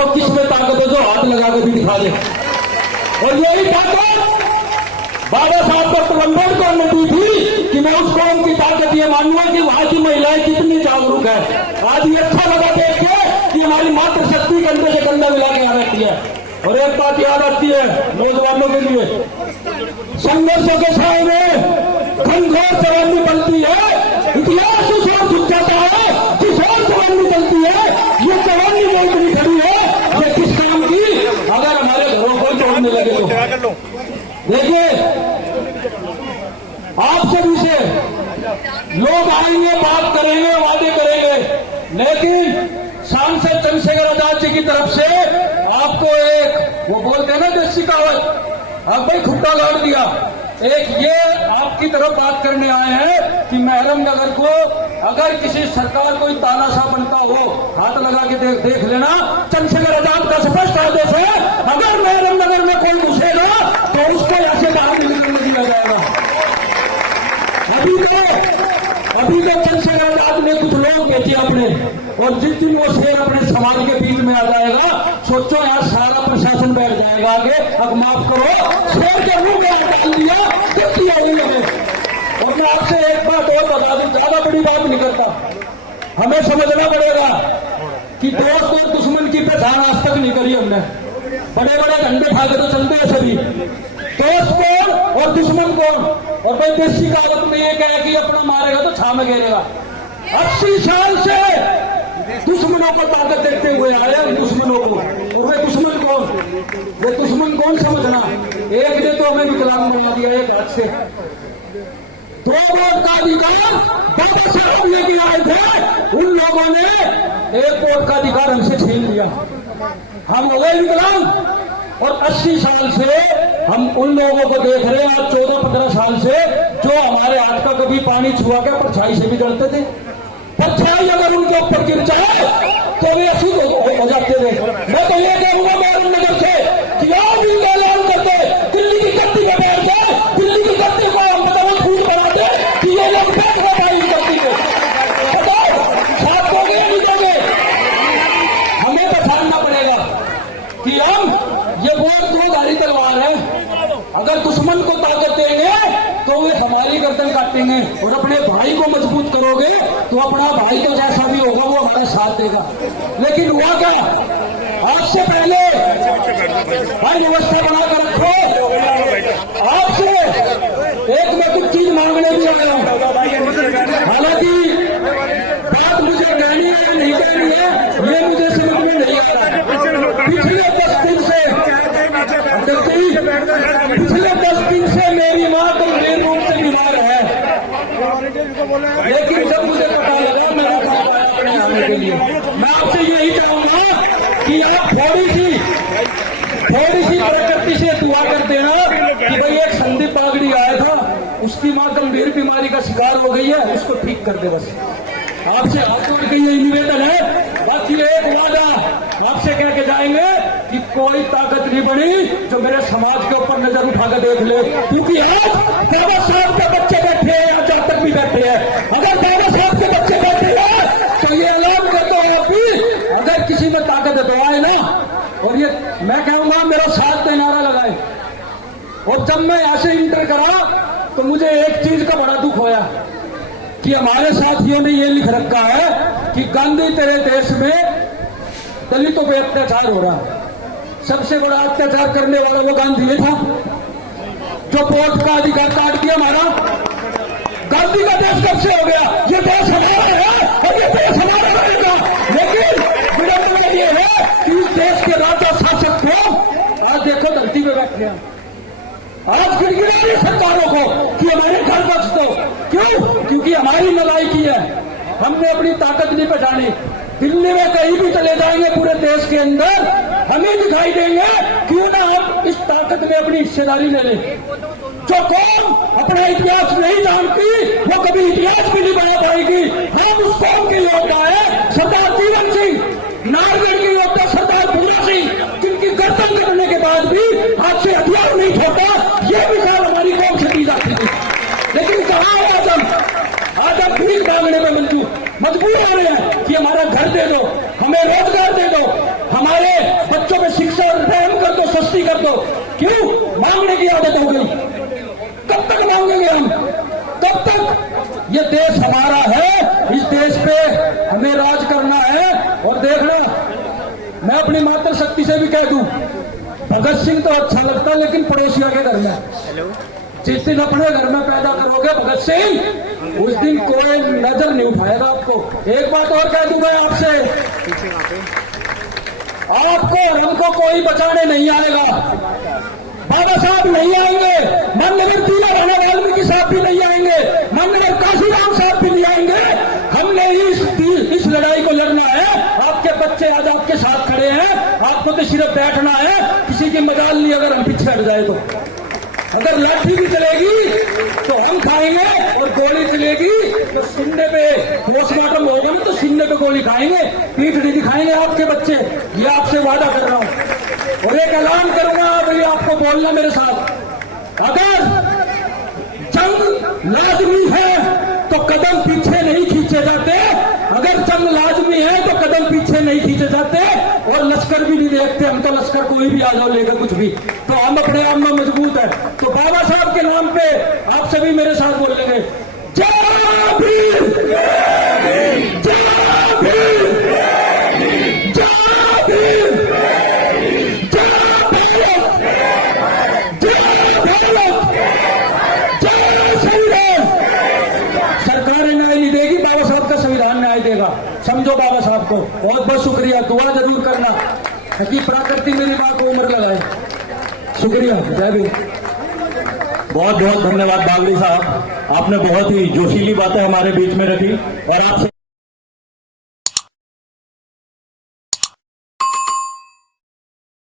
देखो किसमें ताकत है जो हाथ लगा के भी दिखा दे। और यही ताकत बाबा साहब डॉक्टर अम्बेडकर ने दी थी कि मैं उस कौम की ताकत ये मानूंगा कि वहां की महिलाएं कितनी जागरूक है। आज ये अच्छा लगा देख के कि हमारी मातृशक्ति कंधे से कंधा मिला के आ रहती है। और एक बात याद आती है नौजवानों के लिए, संघर्षों के छाए में घनघोर जवानी बनती है, इतिहास उस ओर झुक जाता है जिस ओर जवानी बनती है। ये जवानी बोलती खड़ी है ये किस काम की, अगर हमारे घरों को तोड़ने लगे तो। देखिए आपसे भी से लोग आएंगे, बात करेंगे, वादे करेंगे, लेकिन सांसद चंद्रशेखर आजाद जी की तरफ से आपको एक वो बोलते हैं ना देसी कहावत, अब भाई खुट्टा लौट दिया। एक ये आपकी तरफ बात करने आए हैं कि महरम नगर को अगर किसी सरकार कोई तानाशाह बनता हो हाथ लगा के देख लेना। चंद्रशेखर आजाद का स्पष्ट आदेश है, अगर महरम नगर में कोई घुसेगा तो उसको ऐसे बाहर निकलने दिया जाएगा। अभी तो चंद्रशेखर आजाद ने कुछ लोग बेचे अपने, और जिस दिन वो शेर अपने समाज के बीच में आ जाएगा सोचो यार सारा प्रशासन बैठ जाएगा आगे। अब माफ करो, शेर के मुंह में डाल दिया कितनी आई लगे। और मैं आपसे एक बात और बता दूं, ज्यादा बड़ी बात नहीं करता, हमें समझना पड़ेगा कि दोस्त और दुश्मन की पहचान आज तक नहीं करी हमने। बड़े बड़े झंडे खा के तो चलते हैं सभी, दोस्त कौन और दुश्मन कौन। और भाई देसी कहावत में ये कहे कि अपना मारेगा तो छाव में घेरेगा। 80 साल से दुश्मनों को ताकत देते हुए आए हैं, दुश्मनों को। वे दुश्मन कौन, वे दुश्मन कौन समझना। एक ने तो हमें विकलांग बना दिया एक हाथ से, 2 वोट का अधिकार बाबा साहब लेके आए थे, उन लोगों ने 1 वोट का अधिकार हमसे छीन लिया, हम हो गए विकलांग। और 80 साल से हम उन लोगों को देख रहे हैं, आज 14-15 साल से, जो हमारे हाथ का कभी पानी छुआ के परछाई से भी डरते थे। परछाई अगर उनके ऊपर गिर जाए तो वे अशुद्ध हो जाते थे। मैं तो ये कहूंगा महरम नगर से कि आप भी ऐलान करते, दिल्ली की गद्दी में बैठ जाए, दिल्ली की गद्दी को हम मतलब फूट बना दे कि ये लोग बैठ गए गद्दी को, बताओ साथ हो गए नहीं देंगे। हमें पहचानना पड़ेगा कि हम ये बहुत 2 धारी तलवार है। अगर दुश्मन को ताकत देंगे तो वे हमारी गर्दन काटेंगे, और अपने भाई को मजबूत करोगे तो अपना भाई तो जैसा भी होगा वो हमारा साथ देगा। लेकिन हुआ क्या, आपसे पहले भाई व्यवस्था बनाकर रखो। आपसे एक मैं कुछ चीज मांगने भी आया हूं, हालांकि बात मुझे कहनी है नहीं कहनी है ये मुझे समझ में नहीं आ रहा। पिछले 10 दिन से मेरी मां गंभीर रूप से बीमार है, लेकिन जब मुझे पता लगा मेरा काम आया अपने आने के लिए। मैं आपसे यही चाहूंगा कि आप थोड़ी सी प्रकृति से दुआ कर देना कि भाई एक संदीप बागड़ी आया था, उसकी मां गंभीर बीमारी का शिकार हो गई है, उसको ठीक कर दे। बस आपसे हाथ जोड़ के यही निवेदन है। बाकी एक वादा आपसे कह के जाएंगे कि कोई ताकत नहीं बनी जो मेरे समाज के ऊपर नजर उठा कर देख ले, क्योंकि आज बाबा साहब के बच्चे बैठे हैं, जब तक भी बैठे हैं। अगर बाबा साहब के बच्चे बैठे हैं तो ये ऐलान करते हैं आप भी, अगर किसी ने ताकत दबाए ना, और ये मैं कहूंगा मेरा साथ पे नारा लगाए। और जब मैं ऐसे इंटर करा तो मुझे एक चीज का बड़ा दुख होया कि हमारे साथियों ने ये लिख रखा है कि गांधी तेरे देश में दलितों पे अत्याचार हो रहा है। सबसे बड़ा अत्याचार करने वाला वो गांधी ये था जो वोट का अधिकार काट दिया हमारा। गांधी का देश कब से हो गया, ये देश हमारा है और ये देश हमारा रहेगा। लेकिन विडंबना ये है कि इस देश के राजा शासक को आज देखो धरती में बैठ गया, आज गिड़गिड़ा रही सरकारों को कि हमारे घर बच दो। क्यों, क्योंकि हमारी नलायकी है, हमने अपनी ताकत नहीं पहचानी। दिल्ली में कहीं भी चले जाएंगे पूरे देश के अंदर हमें दिखाई देंगे, क्यों ना हम इस ताकत में अपनी हिस्सेदारी ले लें। जो कौम अपना इतिहास नहीं जानती वो कभी इतिहास भी नहीं बना पाएगी। हम उस कौम के योद्धा है सरदार जीवन सिंह, नारगढ़ के योद्धा सरदार भूला सिंह, जिनकी गर्दन कटने के बाद भी हाथ से हथियार नहीं छोड़ा। ये मिसाल हमारी कौम से दी जाती थी, लेकिन कहाँ है आज हम भीख मांगने में मजबूर हो रहे हैं कि हमारा घर दे दो, हमें रोजगार दे दो, हमारे लो। क्यों? मांगने की आदत हो गई। कब तक मांगेंगे हम? कब तक? ये देश हमारा है, इस देश पे हमें राज करना है। और देखना, मैं अपनी मातृशक्ति से भी कह दूं, भगत सिंह तो अच्छा लगता लेकिन पड़ोसिया के घर में। जिस दिन अपने घर में पैदा करोगे भगत सिंह, उस दिन कोई नजर नहीं उठाएगा आपको। एक बात और कह दूंगा आपसे, आपको और हमको कोई बचाने नहीं आएगा। बाबा साहब नहीं आएंगे, माननीय तीला राणा वाल्मीकि साहब भी नहीं आएंगे, माननीय काशीराम साहब भी नहीं आएंगे। हमने इस लड़ाई को लड़ना है। आपके बच्चे आज आपके साथ खड़े हैं, आपको तो सिर्फ बैठना है। किसी की मजाल नहीं अगर हम पीछे हट जाए तो। अगर लाठी भी चलेगी तो हम खाएंगे, और गोली चलेगी तो सीने पे पोस्टमार्टम होगा ना, तो सीने पे गोली खाएंगे, पीठ नहीं दिखाएंगे आपके बच्चे। ये आपसे वादा कर रहा हूं और एक ऐलान करूंगा, भाई आपको बोलना मेरे साथ, अगर जंग लाजमी है तो कदम पीछे नहीं खींचे जाते। अगर जंग लाजमी है तो कदम पीछे नहीं खींचे जाते, और लश्कर भी नहीं देखते हम। तो लश्कर कोई भी आ जाओ लेकर कुछ भी, तो हम अपने आप में मजबूत है। तो बाबा साहब के नाम पे आप सभी मेरे साथ बोल लेंगे, जय भीम, जय भीम, जय भीम, जय भीम, जय भारत, जय भारत, जय संविधान। सरकारें न्याय नहीं देगी, बाबा साहब का संविधान न्याय देगा। समझो बाबा साहब को। बहुत बहुत शुक्रिया। दुआ जरूर करना कि प्रकृति मेरी मां को उम्र लगाए। शुक्रिया। जय भीम। बहुत बहुत धन्यवाद बागड़ी साहब, आपने बहुत ही जोशीली बातें हमारे बीच में रखी और आपसे